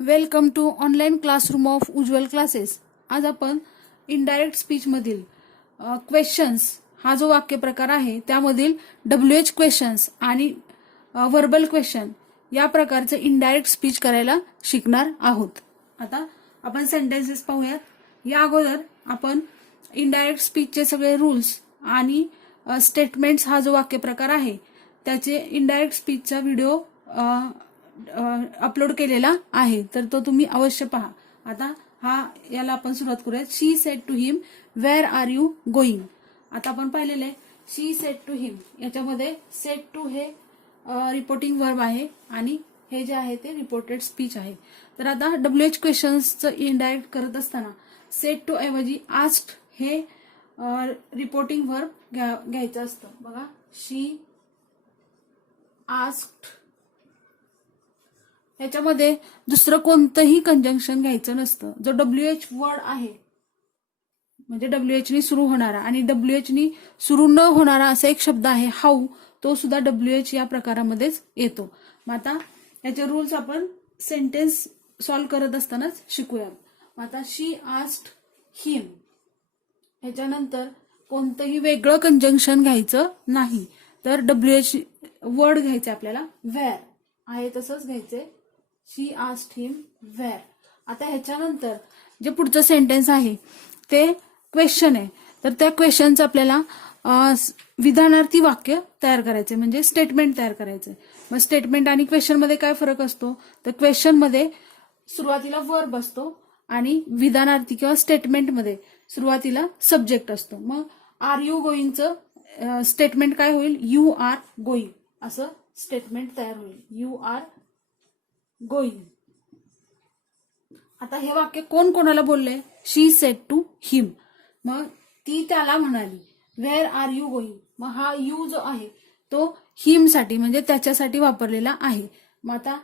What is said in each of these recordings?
Welcome to online classroom of Ujjwal classes. आज आपण indirect speech मधील क्वेश्चन्स हा जो वाक्य प्रकार आहे त्यामधील WH क्वेश्चन्स आणि व्हर्बल क्वेश्चन या प्रकारचे इनडायरेक्ट स्पीच करायला शिकणार आहोत. आता आपण सेंटेन्सेस पाहूयात. या अगोदर आपण इनडायरेक्ट स्पीचचे सगळे रूल्स आणि स्टेटमेंट्स हा जो वाक्य प्रकार आहे त्याचे इनडायरेक्ट स्पीचचा व्हिडिओ अपलोड केलेला आहे, तर तो तुम्ही अवश्य पहा. आता याला आपण सुरुवात करूयात. She said to him where are you going. आता आपण पाहिलेलं आहे शी सेड टू हिम, याच्यामध्ये सेड टू हे रिपोर्टिंग वर्ब आहे आणि हे जे आहे ते रिपोर्टेड स्पीच आहे. तर आता WH क्वेश्चन्सचं इनडायरेक्ट करत असताना सेड टू ऐवजी आस्क्ड हे रिपोर्टिंग वर्ब घ्यायचं असतं. बघा, शी आस्क्ड, याच्यामध्ये दुसरं कोणतंही कंजंक्शन घ्यायचं नसतं. जो WH वर्ड आहे म्हणजे WH नी सुरू होणारा आणि WH नी सुरू न होणारा असा एक शब्द आहे हाऊ, तो सुद्धा WH या प्रकारामध्येच येतो. मग आता याचे रूल्स आपण सेंटेन्स सॉल्व्ह करत असतानाच शिकूया. आता शी आस्क्ड हिम, ह्याच्यानंतर कोणतंही वेगळं कंजंक्शन घ्यायचं नाही, तर WH वर्ड घ्यायचं आपल्याला वेअर आहे तसंच घ्यायचंय. शी आस्क्ड हिम वेअर. आता ह्याच्यानंतर जे पुढचं सेंटेन्स आहे ते क्वेश्चन आहे, तर त्या क्वेश्चनचं आपल्याला विधानार्थी वाक्य तयार करायचे म्हणजे स्टेटमेंट तयार करायचे. मग स्टेटमेंट आणि क्वेश्चन मध्ये काय फरक असतो, तर क्वेश्चन मध्ये सुरुवातीला वर्ब असतो आणि विधानार्थी किंवा स्टेटमेंट मध्ये सुरुवातीला सब्जेक्ट असतो. मग आर यू गोईंगचं स्टेटमेंट काय होईल, यू आर गोईंग असं स्टेटमेंट तयार होईल. You are going. आता हे वाक्य कोण कोणाला बोलले, शी सेड टू हिम. मग ती त्याला म्हणाली वेअर आर यू गोईंग. मग हा यू जो आहे तो हिम साठी म्हणजे त्याच्यासाठी वापरलेला आहे. मग आता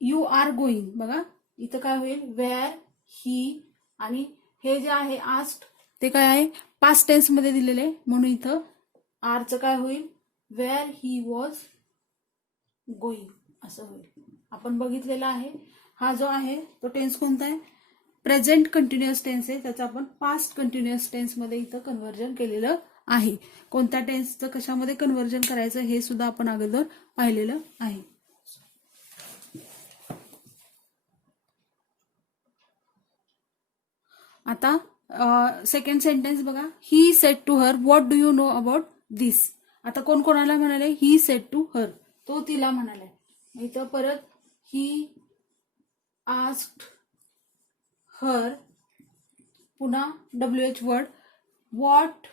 यू आर गोईंग, बघा इथं काय होईल, वेअर ही, आणि हे जे आहे आस्क्ड ते काय आहे पास्ट टेन्स मध्ये दिलेले, म्हणून इथं आरचं काय होईल, वेअर ही वॉज गोईंग असं होईल. आपण बघितलेला आहे हा जो आहे तो टेन्स कोणता आहे, प्रेझेंट कंटिन्युअस टेन्स आहे, त्याचं आपण पास्ट कंटिन्युअस टेन्स मध्ये इथं कन्व्हर्जन केलेलं आहे. कोणत्या टेन्सचं कशामध्ये कन्व्हर्जन करायचं हे सुद्धा आपण अगोदर पाहिलेलं आहे. आता सेकंड सेंटेन्स बघा, he said to her what do you know about this. आता कोण कोणाला म्हणाले, ही सेड टू हर, तो तिला म्हणाले. इथं परत ही आस्क्ड हर, पुन्हा WH वर्ड व्हॉट.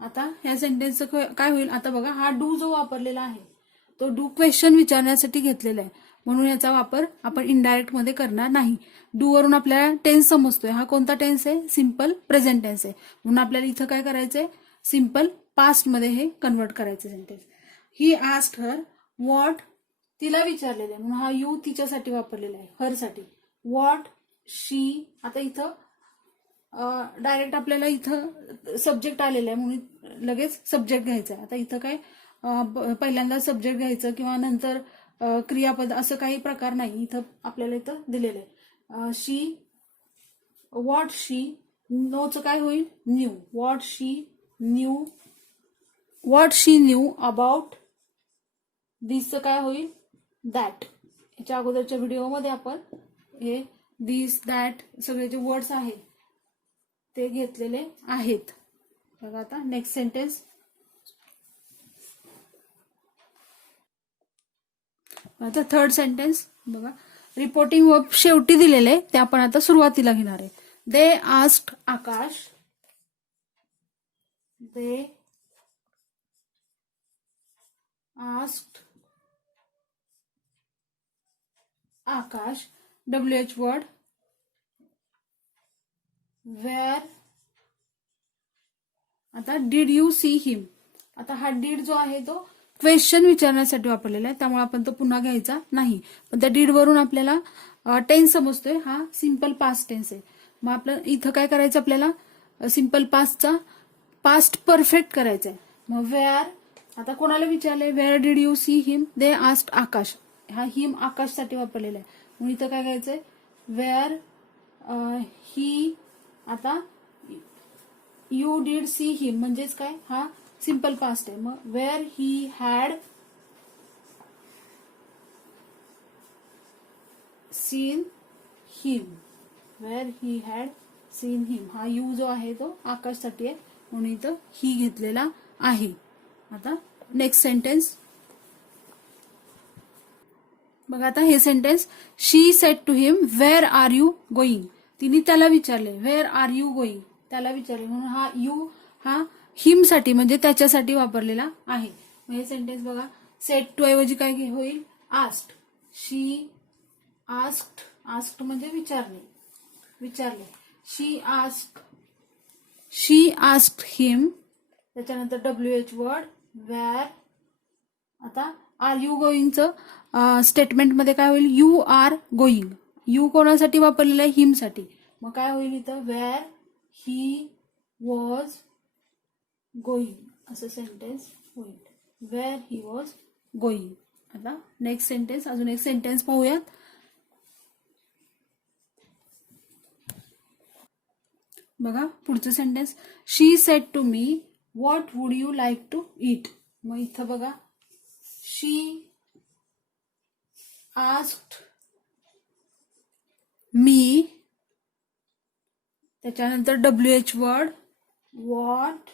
आता ह्या सेंटेन्सचं काय होईल, आता बघा हा डू जो वापरलेला आहे तो डू क्वेश्चन विचारण्यासाठी घेतलेला आहे, म्हणून याचा वापर आपण इनडायरेक्ट मध्ये करणार नाही. डू वरून आपल्याला टेन्स समजतोय, हा कोणता टेन्स आहे, सिंपल प्रेझेंट टेन्स आहे, म्हणून आपल्याला इथं काय करायचंय, सिंपल पास्ट मध्ये हे कन्वर्ट करायचं sentence. He asked her what, तिला विचारलेलं आहे म्हणून हा यू तिच्यासाठी वापरलेला आहे, हर साठी. व्हॉट शी, आता इथं डायरेक्ट आपल्याला इथं सब्जेक्ट आलेला आहे म्हणून लगेच सब्जेक्ट घ्यायचं आहे. आता इथं काय पहिल्यांदा सब्जेक्ट घ्यायचं किंवा नंतर क्रियापद असं काही प्रकार नाही, इथं आपल्याला इथं दिलेलं आहे. शी, व्हॉट शी नोचं काय होईल, knew. What she knew, what she knew about दिसचं काय होईल, दॅट. याच्या अगोदरच्या व्हिडिओमध्ये आपण हे दिस दॅट सगळे जे वर्ड्स आहेत ते घेतलेले आहेत. बघा आता नेक्स्ट सेंटेन्स. आता थर्ड सेंटेन्स बघा, रिपोर्टिंग वर्ब शेवटी दिलेले ते आपण आता सुरुवातीला घेणार आहे. They asked Akash, they asked Akash, WH word where. आता डिड यू सी हिम, आता हा डिड जो आहे तो क्वेश्चन विचारण्यासाठी वापरलेला आहे, त्यामुळे आपण तो पुन्हा घ्यायचा नाही. पण त्या डिड वरून आपल्याला टेन्स समजतोय, हा सिंपल पास्ट टेन्स आहे. मग आपलं इथं काय करायचं, आपल्याला सिंपल पास्टचा पास्ट परफेक्ट करायचा आहे. मग वेअर, आता कोणाला विचारले, where did you see him, they asked Akash. हा हिम आकाशसाठी वापरलेला आहे, म्हणून इथं काय घ्यायचंय, वेअर ही, आता यू डीड सी हिम म्हणजेच काय, हा सिंपल पास्ट आहे, मग where he had seen him, where he had seen him, हा यू जो आहे तो आकाशसाठी आहे, म्हणून इथं ही घेतलेला आहे. आता नेक्स्ट सेंटेन्स बघा. आता हे sentence, she said to him where are you going, तिने त्याला विचारले वेअर आर यू गोईंग, त्याला विचारले, म्हणून हा यू हा हिम साठी म्हणजे त्याच्यासाठी वापरलेला आहे. हे सेंटेन्स बघा, सेड टू ऐवजी काय होईल, आस्क्ड, शी आस्क्ड, आस्क्ड म्हणजे विचारले, शी आस्क्ड हिम, त्याच्यानंतर WH वर्ड वेअर. आता आर यू गोईंगचं स्टेटमेंटमध्ये काय होईल, यू आर गोईंग, यू कोणासाठी वापरलेलं आहे, हिम साठी, मग काय होईल इथं, वेअर ही वॉज गोईंग असं सेंटेन्स होईल, वेअर ही वॉज गोईंग. आता नेक्स्ट सेंटेन्स, अजून एक सेंटेन्स पाहूयात. बघा पुढचं sentence, she said to me what would you like to eat, मग इथं बघा, शी आस्क्ड मी, त्याच्यानंतर WH वर्ड व्हॉट,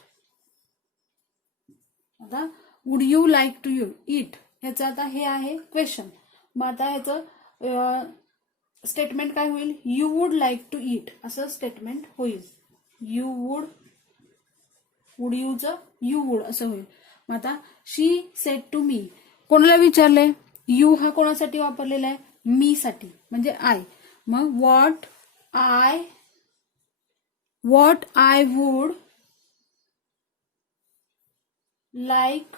आता would you like to eat, ह्याचं आता हे आहे क्वेश्चन, मग आता ह्याचं स्टेटमेंट काय होईल, you would like to eat असं स्टेटमेंट होईल, यू वुड यूचं यू वुड असं होईल. मग आता शी सेड टू मी, कोणाला विचारलंय, यू हा कोणासाठी वापरलेला आहे, मी साठी म्हणजे आय, मग what I would like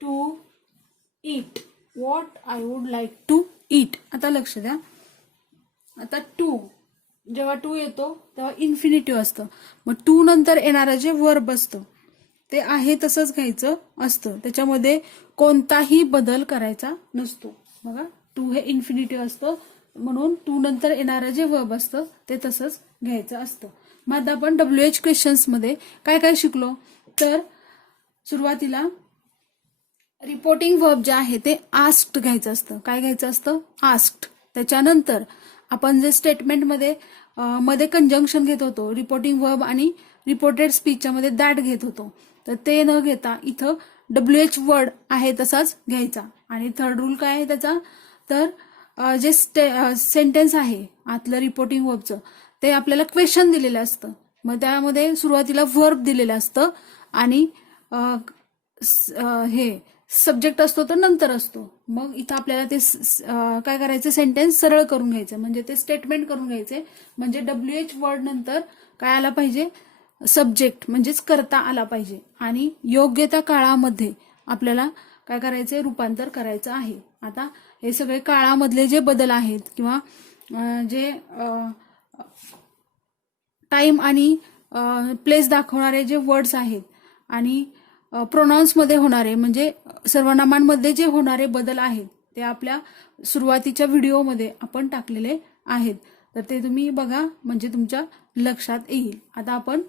to eat, what I would like to eat. आता लक्ष द्या, आता टू, जेव्हा टू येतो तेव्हा इन्फिनिटिव्ह असतं, मग टू नंतर येणारं जे वर्ब असतं ते आहे तसंच घ्यायचं असतं, त्याच्यामध्ये कोणताही बदल करायचा नसतो. बघा टू हे इन्फिनिटिव्ह असतं, म्हणून टू नंतर येणारं जे वर्ब असतं ते तसंच घ्यायचं असतं. मग आता आपण WH क्वेश्चन्स मध्ये काय काय शिकलो, तर सुरुवातीला रिपोर्टिंग वर्ब जे आहे ते आस्क्ड घ्यायचं असतं, काय घ्यायचं असतं, आस्क्ड. त्याच्यानंतर आपण जे स्टेटमेंटमध्ये मध्ये कंजंक्शन घेत होतो, रिपोर्टिंग वर्ब आणि रिपोर्टेड स्पीचच्या मध्ये दॅट घेत होतो, तर ते न घेता इथं WH वर्ड आहे तसाच घ्यायचा. आणि थर्ड रूल काय आहे त्याचा, तर जे सेंटेन्स आहे आतलं रिपोर्टिंग वर्बचं ते आपल्याला क्वेश्चन दिलेलं असतं, मग त्यामध्ये सुरुवातीला वर्ब दिलेलं असतं आणि हे सब्जेक्ट असतो तर नंतर असतो. मग इथं आपल्याला ते काय करायचं, सेंटेन्स सरळ करून घ्यायचं, म्हणजे ते स्टेटमेंट करून घ्यायचे, म्हणजे WH वर्ड नंतर काय आला पाहिजे, सब्जेक्ट म्हणजेच करता आला पाहिजे, आणि योग्य त्या काळामध्ये आपल्याला काय करायचंय, रूपांतर करायचं आहे. आता हे सगळे काळामधले जे बदल आहेत किंवा जे टाइम आणि प्लेस दाखवणारे जे वर्ड्स आहेत आणि प्रोनाउन्स मध्ये होणारे म्हणजे सर्वनामांमध्ये जे होणारे बदल आहेत ते आपल्या सुरुवातीच्या व्हिडिओमध्ये आपण टाकलेले आहेत, तर ते तुम्ही बघा म्हणजे तुमच्या लक्षात येईल. आता आपण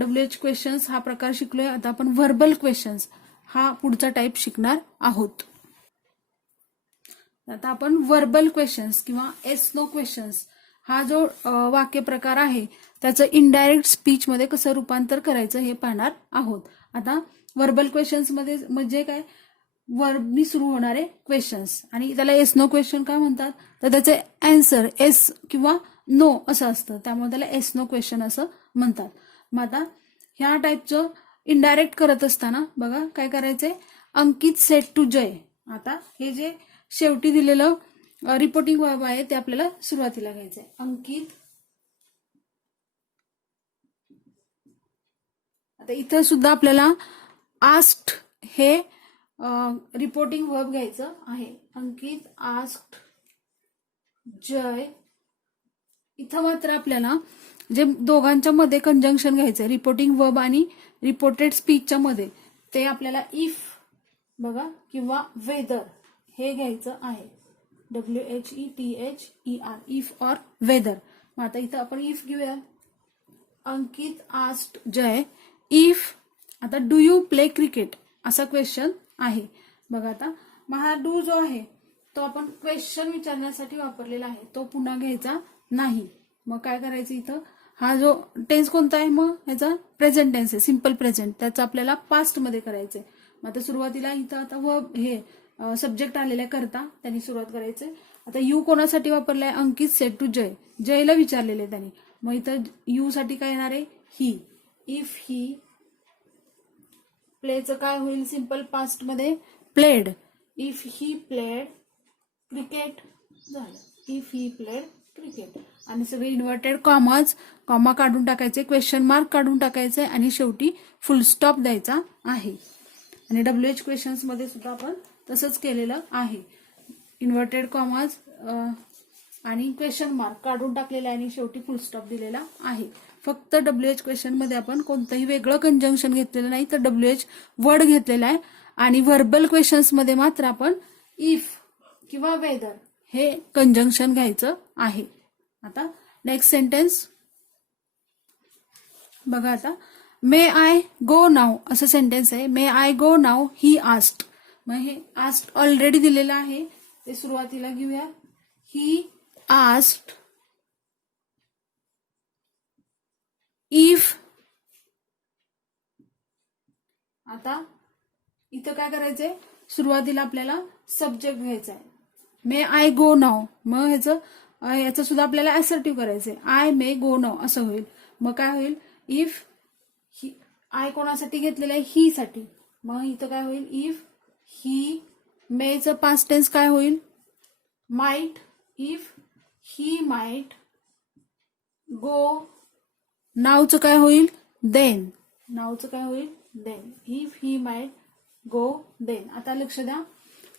WH क्वेश्चन्स हा प्रकार शिकलोय, आता आपण व्हर्बल क्वेश्चन्स हा पुढचा टाईप शिकणार आहोत. आता आपण व्हर्बल क्वेश्चन्स किंवा येस नो क्वेश्चन्स हा जो वाक्य प्रकार आहे त्याचं इनडायरेक्ट स्पीच मध्ये कसं रूपांतर करायचं हे पाहणार आहोत. आता व्हर्बल क्वेश्चन्स मध्ये म्हणजे काय, वर्बनी सुरू होणारे क्वेश्चन्स, आणि त्याला येस नो क्वेश्चन काय म्हणतात, तर त्याचे अँसर येस किंवा नो असं असतं, त्यामुळे त्याला येस नो क्वेश्चन असं म्हणतात. मग आता ह्या टाईपचं इनडायरेक्ट करत असताना बघा काय करायचंय, अंकित सेड टू जय. आता हे जे शेवटी दिलेलं रिपोर्टिंग वर्ब आहे ते आपल्याला सुरुवातीला घ्यायचंय, अंकित. आता इथं सुद्धा आपल्याला आस्क्ड हे रिपोर्टिंग वर्ब घ्यायचं आहे, अंकित आस्क्ड जय. इथं मात्र आपल्याला जे दोघांच्या मध्ये कंजंक्शन घ्यायचंय, रिपोर्टिंग वर्ब आणि रिपोर्टेड स्पीचच्या मध्ये, ते आपल्याला इफ बघा, किंवा वेदर हे घ्यायचं आहे. WHETHER, if or weather. मग आता इथं आपण इफ घेऊया. अंकित आस्क्ड जय इफ, आता डू यू प्ले क्रिकेट असा क्वेश्चन आहे. बघा आता मग हा डू जो आहे तो आपण क्वेश्चन विचारण्यासाठी वापरलेला आहे, तो पुन्हा घ्यायचा नाही. मग काय करायचं इथं, हा जो टेन्स कोणता आहे, मग ह्याचा प्रेझेंट टेन्स आहे, सिम्पल प्रेझेंट, त्याचं आपल्याला पास्ट मध्ये करायचंय. मग आता सुरुवातीला इथं आता हे सब्जेक्ट आलेला करता, त्यांनी सुरुवात करायचंय. आता यू कोणासाठी वापरलाय, अंकित सेड टू जय, जयला विचारलेले त्यांनी. मग इथं यू साठी काय येणार आहे, ही. इफ ही प्लेचं काय होईल, सिम्पल पास्ट मध्ये played. If he played cricket झालं, इफ ही प्लेड क्रिकेट. आणि सगळे इन्व्हर्टेड कॉमा काढून टाकायचे, क्वेश्चन मार्क काढून टाकायचे आणि शेवटी फुल स्टॉप द्यायचा आहे. आणि WH क्वेश्चन्स मध्ये सुद्धा आपण तसंच केलेलं आहे. इन्व्हर्टेड कॉमाज आणि क्वेश्चन मार्क काढून टाकलेला आहे आणि शेवटी फुल स्टॉप दिलेला आहे. फक्त WH क्वेश्चन मध्ये आपण कोणतंही वेगळं कंजंक्शन घेतलेलं नाही, तर WH वर्ड घेतलेला आहे. आणि व्हर्बल क्वेश्चन्स मध्ये मात्र आपण इफ किंवा वेदर हे कंजंक्शन घ्यायचं आहे. आता नेक्स्ट सेंटेन्स बघा. आता मे आय गो नाव असं सेंटेन्स आहे. May I go now he asked. मग हे आस्क्ड ऑलरेडी दिलेलं आहे, ते सुरुवातीला घेऊया. He asked if. आता इथं काय करायचंय, सुरुवातीला आपल्याला सब्जेक्ट घ्यायचा आहे. मे आय गो नाव, मग ह्याचं सुद्धा आपल्याला असर्टिव्ह करायचंय. आय मे गो नाव असं होईल. मग काय होईल, इफ आय कोणासाठी घेतलेलं आहे, ही साठी. मग इथं काय होईल, इफ ही. मेचं पास्ट टेन्स काय होईल, might. If he might go. नावचं काय होईल, देन. नावचं काय होईल, then. If he might go then. आता लक्ष द्या,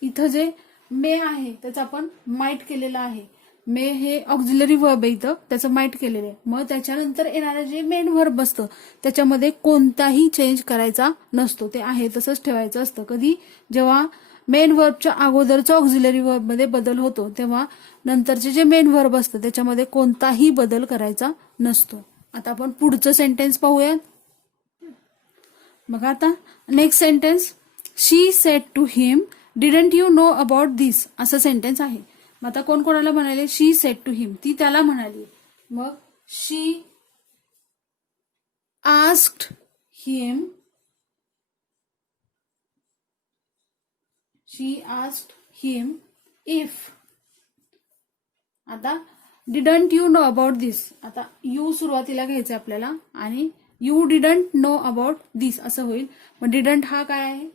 इथं जे मे आहे त्याचं आपण माइट केलेलं आहे. मे हे ऑक्झिलरी वर्ब आहे, इथं त्याचं माइट केलेलं आहे. मग त्याच्यानंतर येणारं जे मेन वर्ब असतं त्याच्यामध्ये कोणताही चेंज करायचा नसतो, ते आहे तसंच ठेवायचं असतं. कधी, जेव्हा मेन वर्बच्या अगोदरचा ऑक्झिलरी वर्ब मध्ये बदल होतो तेव्हा नंतरचे जे मेन वर्ब असतं त्याच्यामध्ये कोणताही बदल करायचा नसतो. आता आपण पुढचं सेंटेन्स पाहूया. बघा आता next sentence, she said to him didn't you know about this असं सेंटेन्स आहे. मग आता कोण कोणाला म्हणाले, शी सेड टू हिम, ती त्याला म्हणाली. मग she asked him, she asked him if. आता didn't you know about this, आता यू सुरुवातीला घ्यायचं आपल्याला आणि you didn't know about this असं होईल. मग डिडंट हा काय आहे,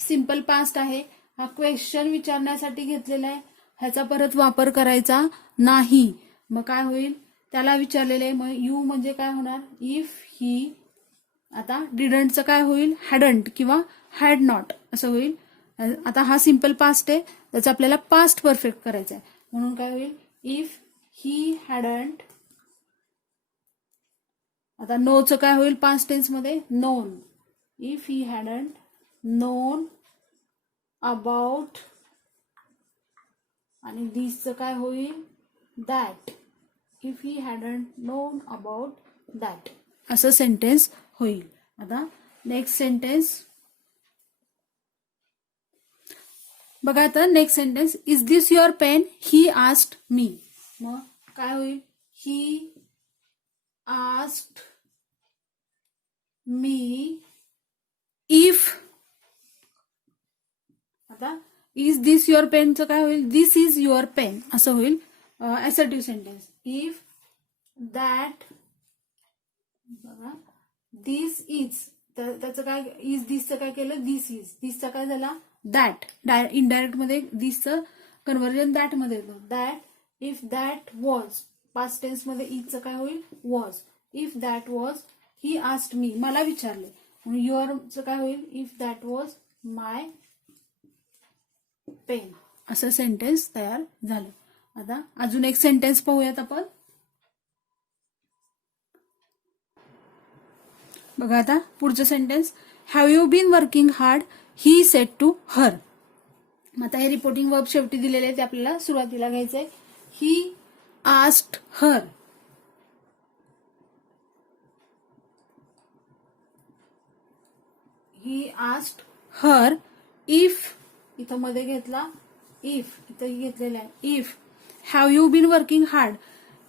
सिम्पल पास्ट आहे, हा क्वेश्चन विचारण्यासाठी घेतलेला आहे, ह्याचा परत वापर करायचा नाही. मग काय होईल, त्याला विचारलेलं आहे. मग यू म्हणजे काय होणार, इफ ही. आता डिडंटचं काय होईल, हॅडंट किंवा हॅड नॉट असं होईल. आता हा सिम्पल पास्ट आहे, त्याचा आपल्याला पास्ट परफेक्ट करायचा आहे, म्हणून काय होईल, इफ ही हॅडंट. आता नोचं काय होईल पास्ट टेन्स मध्ये, known. If he hadn't known about. आणि दिसचं काय होईल, that. If he hadn't known about that असं सेंटेन्स होईल. आता नेक्स्ट सेंटेन्स बघा. आता next sentence, is this your pen, he asked me. मग काय होईल, ही आस्क्ड मी इफ. आता इज दिस युअर पेनचं काय होईल, दिस इज युअर पेन असं होईल. Assertive sentence, if that. बघा, दिस इज, त्याचं काय, इज दिसचं काय केलं, दिस इज. दिसचा काय झाला, दॅट. इनडायरेक्ट मध्ये दिसचं कन्व्हर्जन दॅट मध्ये येतं, that. If that was, past tense मध्ये इजचं काय होईल, was. If that was, he asked me, मला विचारले. युअरचं काय होईल, if that was my pen असं सेंटेन्स तयार झालं. आता अजून एक सेंटेन्स पाहूयात आपण. बघा आता पुढचं sentence, have you been working hard, he said to her. आता हे रिपोर्टिंग वर्ब शेवटी दिलेले आहे ते आपल्याला सुरुवातीला घ्यायचंय. He asked her. He asked her if, इथं मध्ये घेतला इफ, इथं घेतलेला आहे if. Have you been working hard,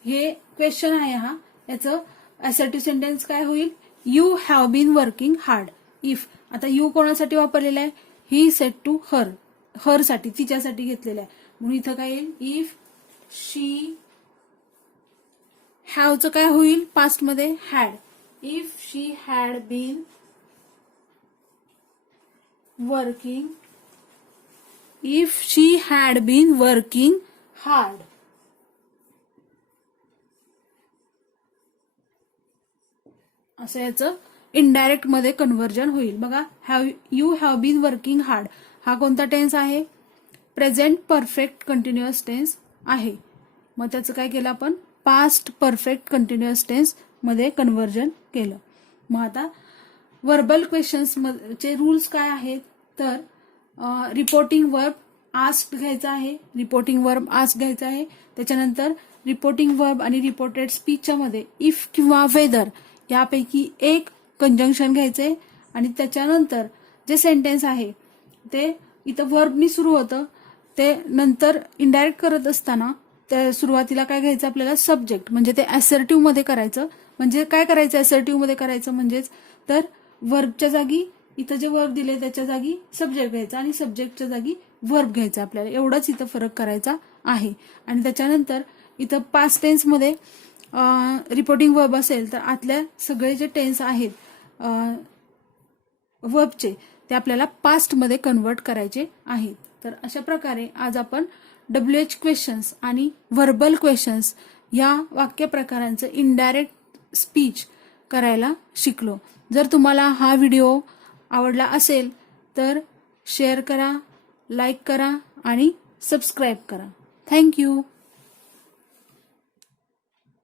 हे क्वेश्चन आहे हा. याचं असर्टिव्ह सेंटेन्स काय होईल? You have been working hard if. आता यू कोणासाठी वापरलेला आहे? ही सेड टू हर, हर साठी, तिच्यासाठी घेतलेला आहे. म्हणून इथं काय येईल? इफ शी. हॅवचं काय होईल पास्ट मध्ये? Had. If she had been working, if she had been working hard. असं याचं इनडायरेक्ट मध्ये कन्व्हर्जन होईल. बघा, you have been working hard हा कोणता टेन्स आहे? प्रेझेंट परफेक्ट कंटिन्युअस टेन्स आहे. मग त्याचं काय केलं आपण? पास्ट परफेक्ट कंटिन्युअस टेन्स मध्ये कन्व्हर्जन केलं. मग आता वर्बल क्वेश्चन्स चे रूल्स काय आहेत? तर रिपोर्टिंग वर्ब आस्क्ड घ्यायचा आहे, रिपोर्टिंग वर्ब आस्क घ्यायचा आहे. त्याच्यानंतर रिपोर्टिंग वर्ब आणि रिपोर्टेड स्पीचच्या मध्ये इफ किंवा वेदर यापैकी एक कंजंक्शन घ्यायचंय. आणि त्याच्यानंतर जे सेंटेन्स आहे ते इथं वर्बनी सुरू होतं, ते नंतर इनडायरेक्ट करत असताना त्या सुरुवातीला काय घ्यायचं आपल्याला? सब्जेक्ट. म्हणजे ते असर्टिव्ह मध्ये करायचं. म्हणजे काय करायचं असर्टिव्ह मध्ये करायचं? म्हणजेच तर वर्बच्या जागी इथं जे वर्ब दिले त्याच्या जागी सब्जेक्ट घ्यायचा आणि सब्जेक्टच्या जागी वर्ब घ्यायचा. आपल्याला एवढाच इथं फरक करायचा आहे. आणि त्याच्यानंतर इथं पास्ट टेन्स मध्ये रिपोर्टिंग वर्ब असेल तर आतल्या सगळे जे टेन्स आहेत वर्बचे ते आपल्याला पास्ट मध्ये कन्वर्ट करायचे आहेत. तर अशा प्रकारे आज आपण WH क्वेश्चन्स आणि व्हर्बल क्वेश्चन्स या वाक्य प्रकारांचं इनडायरेक्ट स्पीच करायला शिकलो. जर तुम्हाला हा व्हिडिओ आवडला असेल तर शेअर करा, लाईक करा आणि सबस्क्राईब करा. थँक्यू.